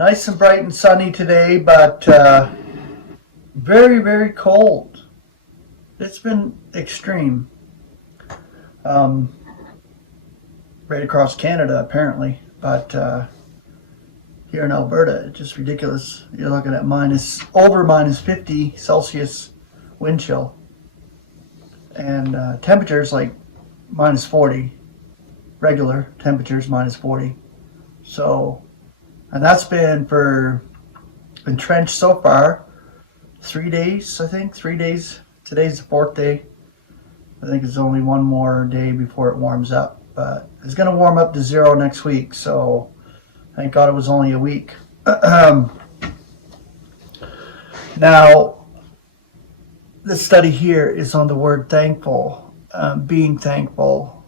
Nice and bright and sunny today, but very, very cold. It's been extreme. Right across Canada, apparently. But here in Alberta, it's just ridiculous. You're looking at over minus 50 Celsius wind chill. And temperatures like minus 40. Regular temperatures minus 40. So, and that's been entrenched so far 3 days, I think. 3 days. Today's the 4th day. I think it's only one more day before it warms up. But it's going to warm up to 0 next week. So thank God it was only a week. Now, this study here is on the word thankful. Being thankful.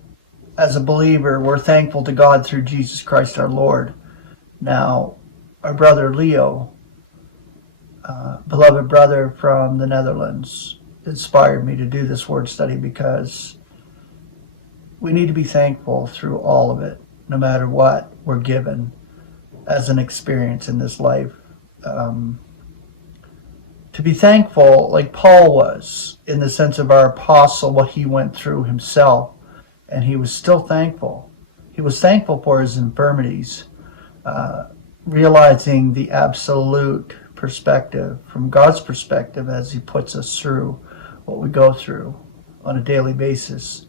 As a believer, we're thankful to God through Jesus Christ our Lord. Now, our brother Leo, beloved brother from the Netherlands, inspired me to do this word study because we need to be thankful through all of it, no matter what we're given as an experience in this life. To be thankful like Paul was, in the sense of our apostle, what he went through himself, and he was still thankful. He was thankful for his infirmities, realizing the absolute perspective, from God's perspective, as he puts us through what we go through on a daily basis.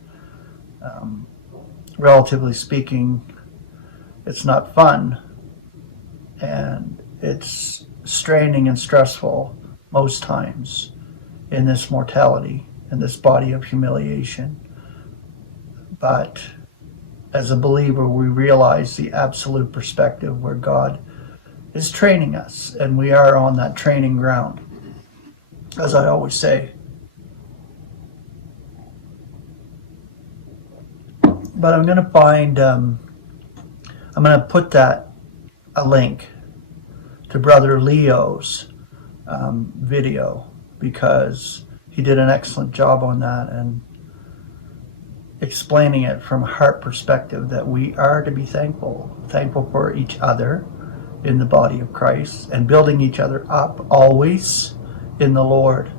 Relatively speaking, it's not fun, and it's straining and stressful most times in this mortality, in this body of humiliation. But as a believer, we realize the absolute perspective where God is training us, and we are on that training ground, as I always say. But I'm going to find, I'm going to put a link to Brother Leo's video, because he did an excellent job on that and explaining it from a heart perspective, that we are to be thankful for each other in the body of Christ, and building each other up always in the Lord,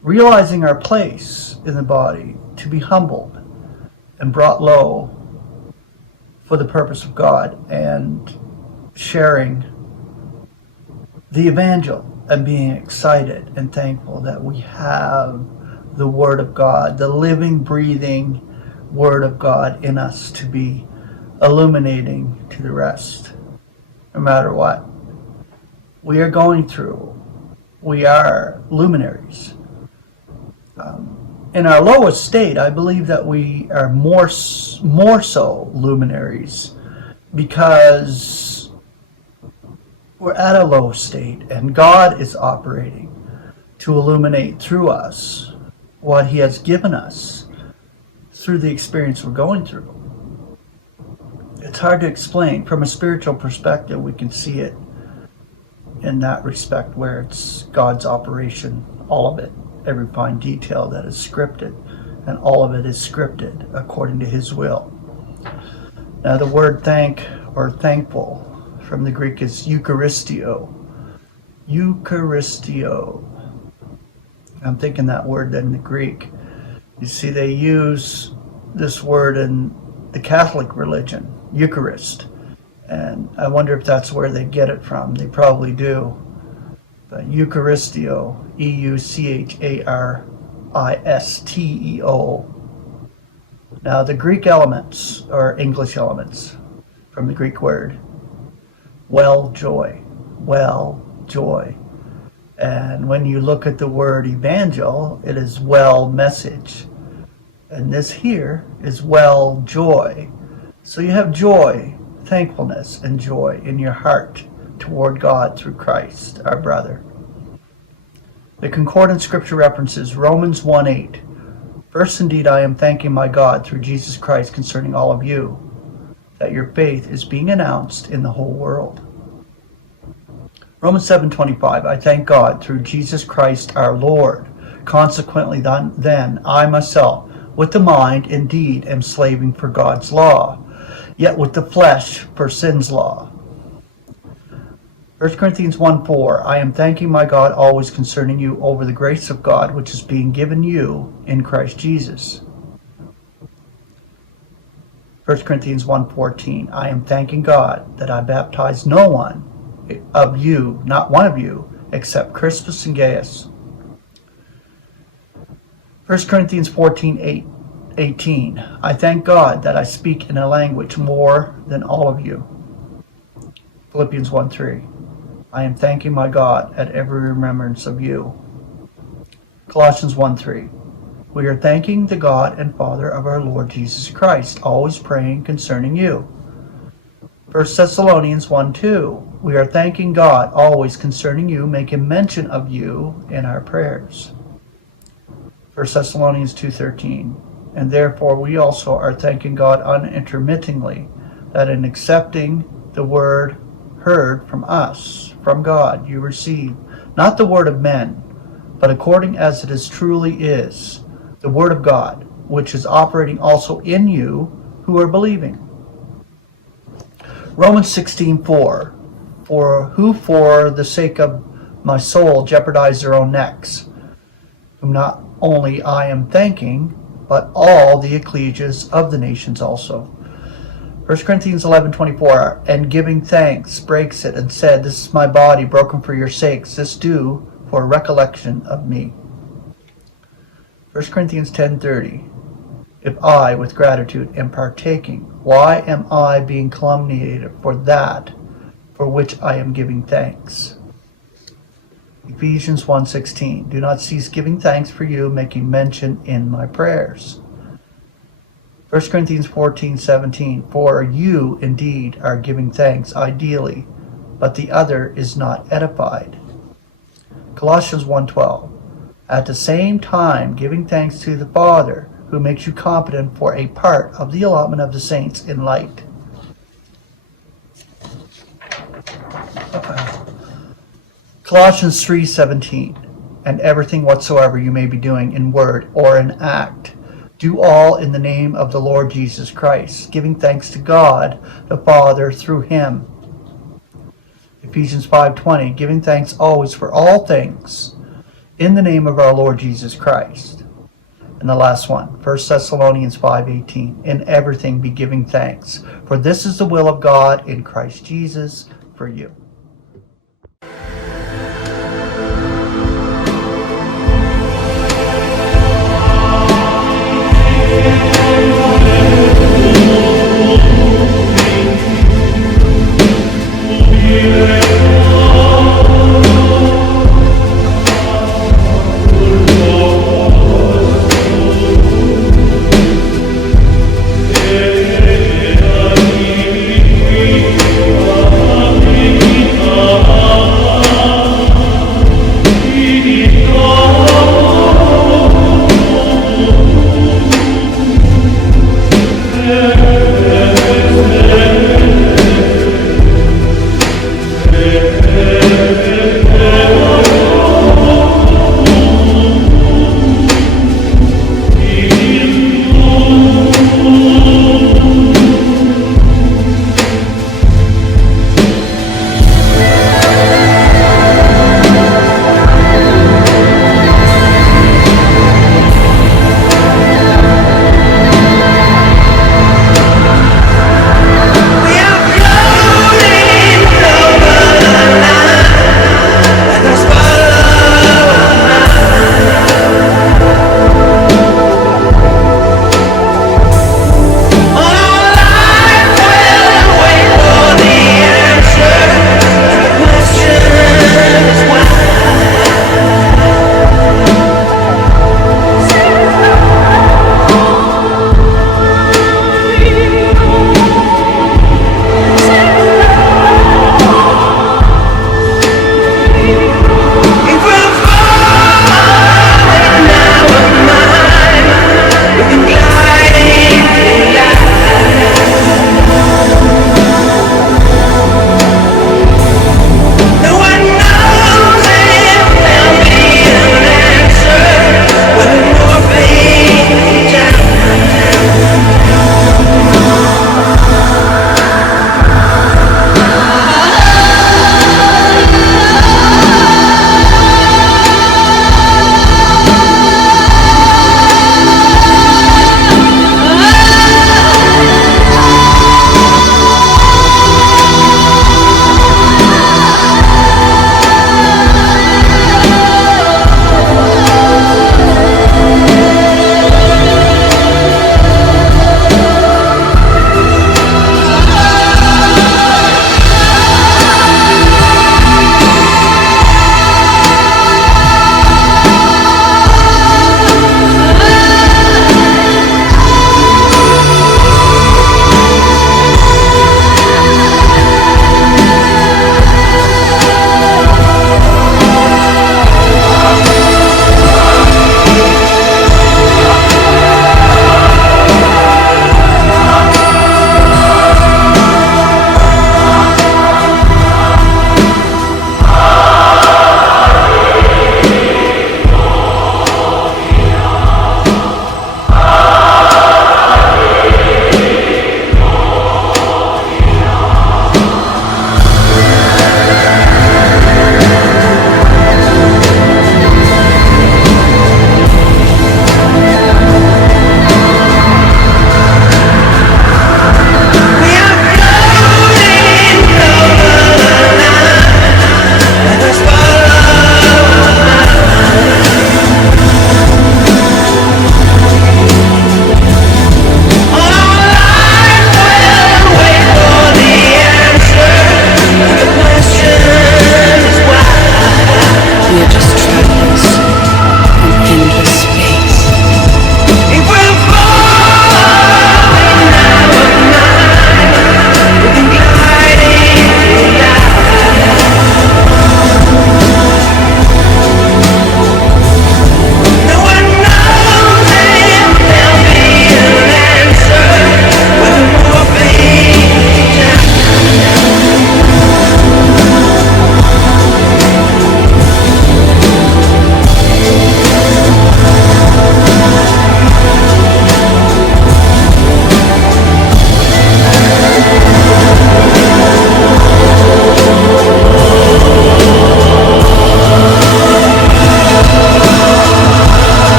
realizing our place in the body, to be humbled and brought low for the purpose of God, and sharing the evangel and being excited and thankful that we have the Word of God, the living, breathing Word of God in us, to be illuminating to the rest, no matter what we are going through. We are luminaries. In our lowest state, I believe that we are more so luminaries, because we're at a low state and God is operating to illuminate through us what He has given us through the experience we're going through. It's hard to explain. From a spiritual perspective, we can see it in that respect, where it's God's operation, all of it, every fine detail that is scripted, and all of it is scripted according to His will. Now, the word thank or thankful from the Greek is Eucharistio. Eucharistio. I'm thinking that word in the Greek. You see, they use this word in the Catholic religion, Eucharist. And I wonder if that's where they get it from. They probably do. But Eucharistio, Eucharisteo. Now, the Greek elements, or English elements, from the Greek word, joy. And when you look at the word evangel, it is message. And this here is joy. So you have joy, thankfulness, and joy in your heart toward God through Christ, our brother. The concordant scripture references Romans 1:8. First, indeed, I am thanking my God through Jesus Christ concerning all of you, that your faith is being announced in the whole world. Romans 7:25, I thank God through Jesus Christ our Lord. Consequently, then I myself, with the mind, indeed, am slaving for God's law, yet with the flesh for sin's law. 1 Corinthians 1:4, I am thanking my God always concerning you over the grace of God which is being given you in Christ Jesus. 1 Corinthians 1:14, I am thanking God that I baptized no one of you, not one of you, except Crispus and Gaius. 1 Corinthians 14:18, I thank God that I speak in a language more than all of you. Philippians 1:3, I am thanking my God at every remembrance of you. Colossians 1:3, we are thanking the God and Father of our Lord Jesus Christ, always praying concerning you. 1 Thessalonians 1:2, we are thanking God always concerning you, making mention of you in our prayers. 1 Thessalonians 2:13, and therefore we also are thanking God unintermittingly, that in accepting the word heard from us, from God, you receive, not the word of men, but according as it is truly is, the word of God, which is operating also in you who are believing. Romans 16:4, for the sake of my soul jeopardize their own necks, whom not only I am thanking, but all the ecclesias of the nations also. 1 Corinthians 11:24, and giving thanks breaks it and said, this is my body broken for your sakes, this do for recollection of me. 1 Corinthians 10:30, if I with gratitude am partaking, why am I being calumniated for that for which I am giving thanks? Ephesians 1:16, do not cease giving thanks for you, making mention in my prayers. 1 Corinthians 14:17, for you indeed are giving thanks ideally, but the other is not edified. Colossians 1:12, at the same time giving thanks to the Father, who makes you competent for a part of the allotment of the saints in light. Colossians 3:17, and everything whatsoever you may be doing in word or in act, do all in the name of the Lord Jesus Christ, giving thanks to God the Father through him. Ephesians 5:20, giving thanks always for all things in the name of our Lord Jesus Christ. And the last one, 1 Thessalonians 5:18, in everything be giving thanks, for this is the will of God in Christ Jesus for you.